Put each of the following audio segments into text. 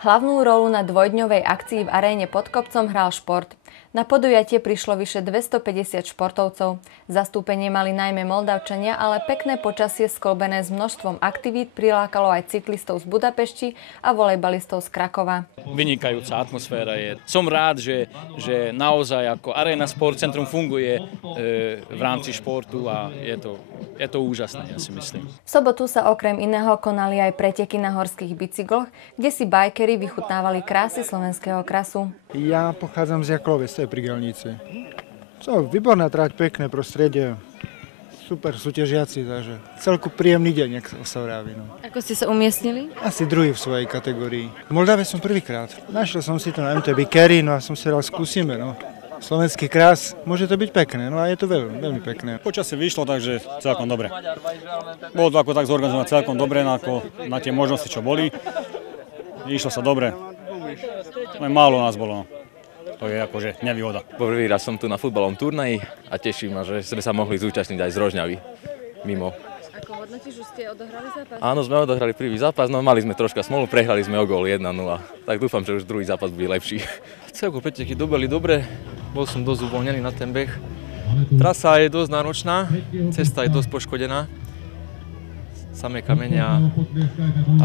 Hlavnú rolu na dvojdňovej akcii v aréne pod kopcom hral šport. Na podujatie prišlo vyše 250 športovcov. Zastúpenie mali najmä Moldavčania, ale pekné počasie sklbené s množstvom aktivít prilákalo aj cyklistov z Budapešti a volejbalistov z Krakova. Vynikajúca atmosféra je. Som rád, že naozaj ako Arena Sport Centrum funguje v rámci športu a je to úžasné, ja si myslím. V sobotu sa okrem iného konali aj preteky na horských bicykloch, kde si bajkeri vychutnávali krásy slovenského krasu. Ja pochádzam z Jaklovec, to je pri Gelnici. Výborná trať, pekné prostredie, super súťažiaci, takže celku príjemný deň, jak sa vraví. No. Ako ste sa umiestnili? Asi druhý v svojej kategórii. V Moldave som prvýkrát. Našiel som si to na MTB Kerry, no a som si dal skúsime. No. Slovenský krás, môže to byť pekné, no a je to veľmi pekné. Počasie vyšlo, takže celkom dobre. Bolo to ako tak zorganizované celkom dobre, na tie možnosti, čo boli. Išlo sa dobre. Len málo nás bolo. To je akože nevýhoda. Prvý raz som tu na futbalovom turnaji a teší ma, že sme sa mohli zúčastniť aj z Rožňavy mimo. Ako hodnotíš, že ste odohrali zápas? Áno, sme odohrali prvý zápas, no mali sme troška smolu, prehrali sme o gól 1-0. Tak dúfam, že už druhý zápas bude lepší. Celku preteky dobehli dobre, bol som dosť uvoľnený na ten beh. Trasa je dosť náročná, cesta je dosť poškodená. Samé kamene a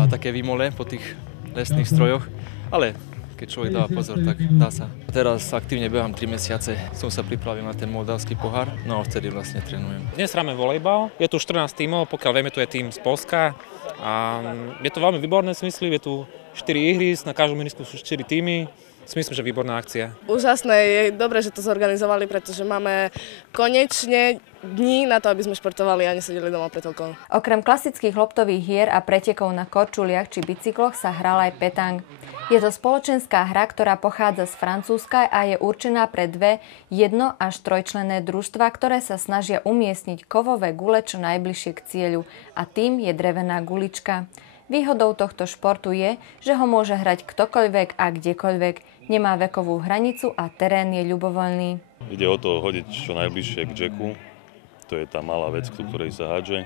také výmole po tých lesných strojoch, ale keď človek dáva pozor, tak dá sa. Teraz aktívne behám 3 mesiace, som sa pripravil na ten moldavský pohár, no a vtedy vlastne trénujem. Dnes hráme volejbal, je tu 14 tímov, pokiaľ vieme, tu je tím z Polska a je to veľmi výborné, si myslím, je tu 4 ihrisk, na každom ihrisku sú 4 tímy. Myslím, že výborná akcia. Úžasné, je dobré, že to zorganizovali, pretože máme konečne dní na to, aby sme športovali a nesedeli doma pred telkou. Okrem klasických loptových hier a pretekov na korčuliach či bicykloch sa hral aj petang. Je to spoločenská hra, ktorá pochádza z Francúzska a je určená pre dve jedno- až trojčlenné družstva, ktoré sa snažia umiestniť kovové gule čo najbližšie k cieľu a tým je drevená gulička. Výhodou tohto športu je, že ho môže hrať ktokoľvek a kdekoľvek. Nemá vekovú hranicu a terén je ľubovoľný. Ide o to hodiť čo najbližšie k jacku. To je tá malá vec, ktorej sa hádže.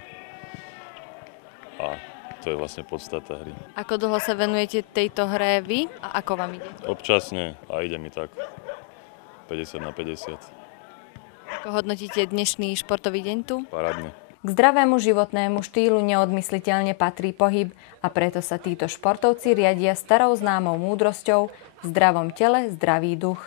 A to je vlastne podstata hry. Ako dlho sa venujete tejto hre vy a ako vám ide? Občasne a ide mi tak 50/50. Ako hodnotíte dnešný športový deň tu? Parádne. K zdravému životnému štýlu neodmysliteľne patrí pohyb a preto sa títo športovci riadia starou známou múdrosťou: v zdravom tele zdravý duch.